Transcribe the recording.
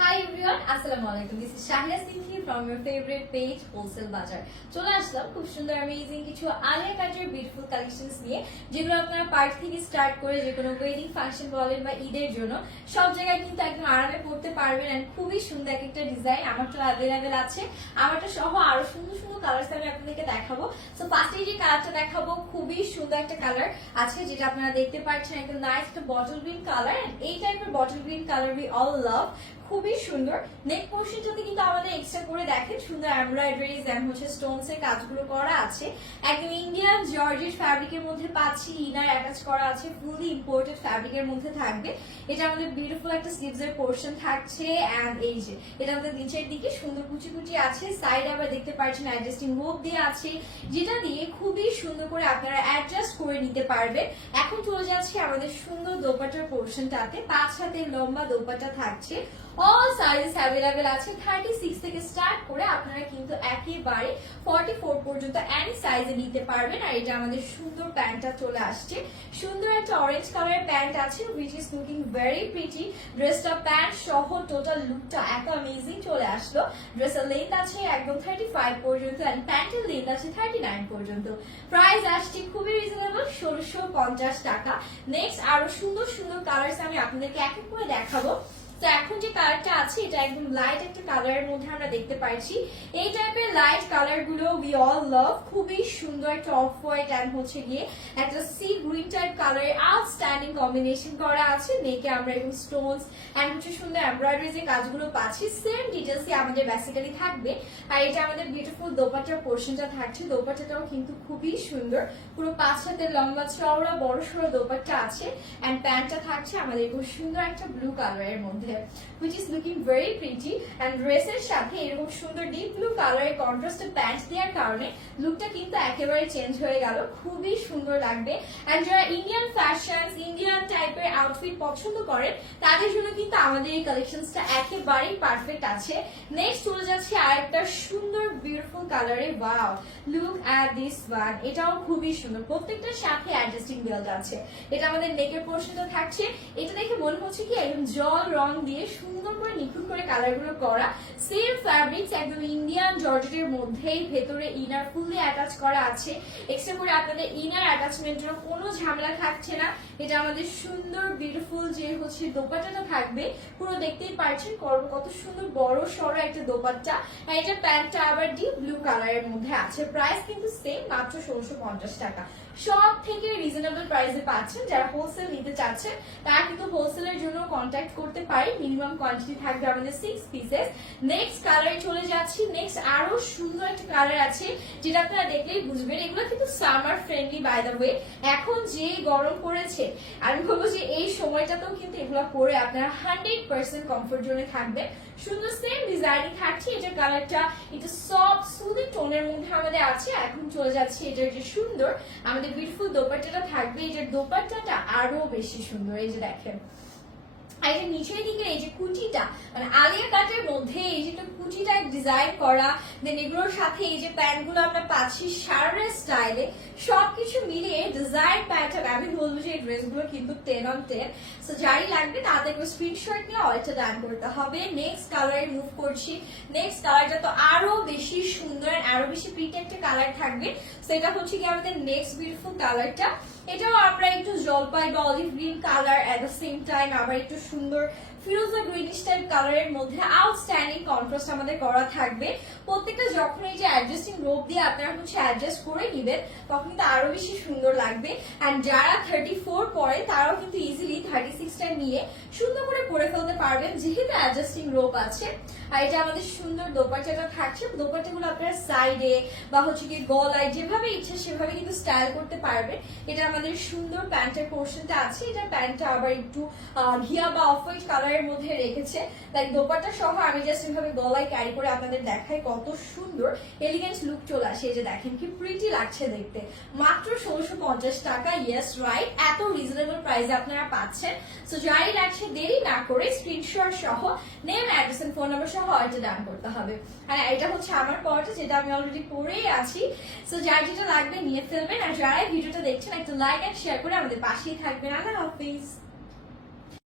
Hi everyone, আসসালামু আলাইকুম। This is Shahia Sinthi from your favorite page Wholesale Bazaar. চলে আসলাম খুব সুন্দর অ্যামেজিং কিছু আলিয়া কাটের বিউটিফুল কালেকশনস নিয়ে, যেগুলো আপনারা পার্টি থেকে স্টার্ট করে যে কোনো ওয়েডিং ফাংশন বলেন বা ঈদের জন্য সব জায়গায় কিন্তু একদম আরামে পড়তে পারবেন। এন্ড খুবই সুন্দর একটা ডিজাইন আমারটা অ্যাভেলেবেল আছে। আমারটা সহ আরো সুন্দর সুন্দর কালারস আমি আপনাদেরকে দেখাবো। সো ফার্স্টে যে কালারটা দেখাবো খুবই সুন্দর একটা কালার আছে, যেটা আপনারা দেখতে পাচ্ছেন একদম নাইস একটা বটল গ্রিন কালার। এন্ড এই টাইপের bottle green colour we all লাভ, খুবই সুন্দর। নেক পোর্শনটাতে কিন্তু আমাদের এক্সট্রা করে দেখেন সুন্দর এমব্রয়ডারিজ এন্ড স্টোনস এর কাজগুলো করা আছে। একদম ইন্ডিয়ান জর্জেট ফ্যাব্রিকের মধ্যে পাচ্ছি, ইনার অ্যাটাচ করা আছে, ফুলি ইম্পোর্টেড ফ্যাব্রিকের মধ্যে থাকবে। এটা আমাদের বিউটিফুল একটা স্লিভস এর পোর্শন থাকছে। এন্ড এই যে এটা আমাদের নিচের দিকে সুন্দর কুচি কুচি আছে, সাইড আবার দেখতে পাচ্ছেন অ্যাডজাস্টিং হোপ দিয়ে আছে, যেটা দিয়ে খুবই সুন্দর করে আপনারা অ্যাডজাস্ট করে নিতে পারবেন। এখন চলে যাচ্ছে আমাদের সুন্দর দোপাট্টার পোর্শনটাতে। 5 হাতের লম্বা দোপাট্টা থাকছে, অল সাইজ অ্যাভেলেবেল আছে। 36 থেকে স্টার্ট করে আপনারা কিন্তু একেবারে 44 পর্যন্ত এনি সাইজে নিতে পারবেন। আর এটা আমাদের সুন্দর প্যান্টটা চলে আসছে, সুন্দর একটা অরেঞ্জ কালারের প্যান্ট আছে, which is looking very pretty। ড্রেসটা প্যান্ট সহ টোটাল লুকটা এত অ্যামেজিং চলে আসলো। ড্রেসের লেন্থ আছে একদম 35 পর্যন্ত এন্ড প্যান্টের লেন্থ আছে 39 পর্যন্ত। প্রাইস আসছে খুবই রিজনেবল, 1650 টাকা। নেক্সট আরো সুন্দর সুন্দর কালারস আমি আপনাদেরকে এক এক করে দেখাবো। তো এখন যে কালারটা আছে এটা একদম লাইট একটা কালারের মধ্যে আমরা দেখতে পাচ্ছি। এই টাইপের লাইট কালার গুলো উই অল লাভ, খুবই সুন্দর একটা অফ হোয়াইট এন্ড গিয়ে একটা সি গ্রিন টাইপ কালারের আউটস্ট্যান্ডিং কম্বিনেশন করা আছে। নেকে আমরা এরকম স্টোনস এন্ড সুন্দর এমব্রয়ডারি যে কাজগুলো পাচ্ছি, সেম ডিটেলসই আমাদের বেসিক্যালি থাকবে। আর এটা আমাদের বিউটিফুল দোপাট্টার পোর্শনটা থাকছে। দোপাট্টাটাও কিন্তু খুবই সুন্দর, পুরো 5 হাতের লম্বা চওড়া বড় সড়ো দোপাট্টা আছে। এন্ড প্যান্টটা থাকছে আমাদের খুব সুন্দর একটা ব্লু কালারের মধ্যে, which is looking very pretty। and ড্রেসের সাথে এরকম সুন্দর ডিপ ব্লু কালারের কন্ট্রাস্টেড প্যান্ট দেওয়ার কারণে লুকটা কিন্তু একেবারে চেঞ্জ হয়ে গেল, খুবই সুন্দর লাগবে। এন্ড যারা ইন্ডিয়ান ফ্যাশন ইন্ডিয়ান টাইপের আউটফিট পছন্দ করেন তাদের জন্য কিন্তু আমাদের এই কালেকশনসটা একেবারেই পারফেক্ট আছে। নেক্সট চলে যাচ্ছে আরেকটা সুন্দর বিউটিফুল কালারে। Wow, look at this one, এটাও খুবই সুন্দর। প্রত্যেকটার সাথে অ্যাডজাস্টিং বেল্ট আছে। এটা আমাদের নেকের পোর্শনটা থাকছে। এটা দেখে মনে হচ্ছে কি একদম জল রং দিয়ে সুন্দর করে নিখুঁত করে কালার গুলো করা। সেম ফ্যাব্রিক্স একদম ইন্ডিয়ান জর্জেটের মধ্যেই, ভেতরে ইনার ফুললি অ্যাটাচ করা আছে। এক্সট্রা করে আপনাদের ইনার অ্যাটাচমেন্টের কোনো ঝামেলা থাকছে না। এটা আমাদের সুন্দর বিউটিফুল যে দোপাট্টাটা থাকবে, পুরো দেখতেই পাচ্ছেন কত সুন্দর বড় সড়ো একটা দোপাট্টা। আর এটা প্যান্টটা আবার ডিপ ব্লু কালারের মধ্যে আছে। প্রাইস কিন্তু সেম, মাত্র 1650 টাকা। সব থেকে রিজনেবল প্রাইসে পাচ্ছেন। যারা হোলসেল নিতে চাচ্ছেন তারা কিন্তু হোলসেলের জন্য কন্ট্যাক্ট করতে পারে। মিনিমাম কোয়ান্টিটি থাকবে আমাদের 6 পিসেস। নেক্সট কালারে চলে যাচ্ছি। নেক্সট আরো সুন্দর একটা কালার আছে, যেটা আপনারা দেখলেই বুঝবেন। এগুলো কিন্তু summer friendly by the way. এখন যে গরম পড়েছে, আমি বলবো যে এই সময়টাতেও কিন্তু এগুলো পরে আপনারা 100% কমফোর্ট জোনে থাকবে। সুন্দর সেম ডিজাইনিং থাকছে। এটা কালারটা একটু সফট সুদিং টোনের মধ্যে আমাদের আছে। এখন চলে যাচ্ছে এটার যে সুন্দর আমাদের বিউটিফুল দোপাট্টাটা থাকবে। এটার দোপাট্টাটা আরো বেশি সুন্দর, এই যে দেখেন। আর এই নিচের দিকে এই যে কুচিটা, মানে আলিয়া কাটের মধ্যে এই যে কুচিটা ডিজাইন করা, দেন এগুলোর সাথে এই যে প্যান্ট গুলো আমরা পাচ্ছি শারারা স্টাইলে, সবকিছু মিলিয়ে ডিজাইন প্যাটার্ন। আমি বলবো যে এই ড্রেস গুলো কিন্তু 10 on 10। সো যারই লাগবে তাদের স্ক্রিনশট নিয়ে অর্ডারটা ডান করতে হবে। নেক্সট কালারে মুভ করছি। নেক্সট কালারটা তো আরো বেশি সুন্দর, আরো বেশি প্রিটি একটা কালার থাকবে। সেটা হচ্ছে কি আমাদের নেক্সট বিউটিফুল কালারটা। এটাও আমরা একটু জলপাই বা olive green colour, at the same time আবার একটু সুন্দর ফিরোজা গ্রিনিশ টাইপ কালারের মধ্যে আউটস্ট্যান্ডিং কন্ট্রাস্ট আমাদের করা থাকবে। প্রত্যেকটা যখন এই যে অ্যাডজাস্টিং রোপ দিয়ে আপনারা অ্যাডজাস্ট করে নিবেন তখন কিন্তু আরো বেশি সুন্দর লাগবে। এন্ড যারা 34 পরে তারাও কিন্তু ইজিলি 36টা নিয়ে সুন্দর করে পরে ফেলতে পারবেন, যেহেতু অ্যাডজাস্টিং রোপ আছে। আর এটা আমাদের সুন্দর দোপাট্টাটা থাকছে। দোপাট্টাগুলো আপনারা সাইডে বা কি গলায় যেভাবে ইচ্ছে সেভাবে কিন্তু স্টাইল করতে পারবেন। এটা আমাদের সুন্দর প্যান্টের পোর্শনটা আছে। এটা প্যান্টটা আবার একটু ঘিয়া বা অফ হোয়াইট কালারের মধ্যে রেখেছে। লাইক দোপাট্টা সহ আমি জাস্ট এভাবে গলায় ক্যারি করে আপনাদের দেখাই কত সুন্দর এলিগেন্ট লুক চলে আসে। এই যে দেখেন কি প্রিটি লাগছে দেখতে। মাত্র 1650 টাকা। ইয়েস রাইট, এত রিজনেবল প্রাইসে আপনারা পাচ্ছেন। সো যারই লাগছে দেরি না করে স্ক্রিনশট সহ name, address and phone number সহ অর্ডার ডান করতে হবে। আর এটা হচ্ছে আমার পরটা, যেটা আমি অলরেডি পরেই আছি। সো যার যেটা লাগবে নিয়ে ফেলবেন। আর যারাই ভিডিওটা দেখছেন একটা লাইক এন্ড শেয়ার করে আমাদের পাশেই থাকবেন। আল্লাহ হাফিজ।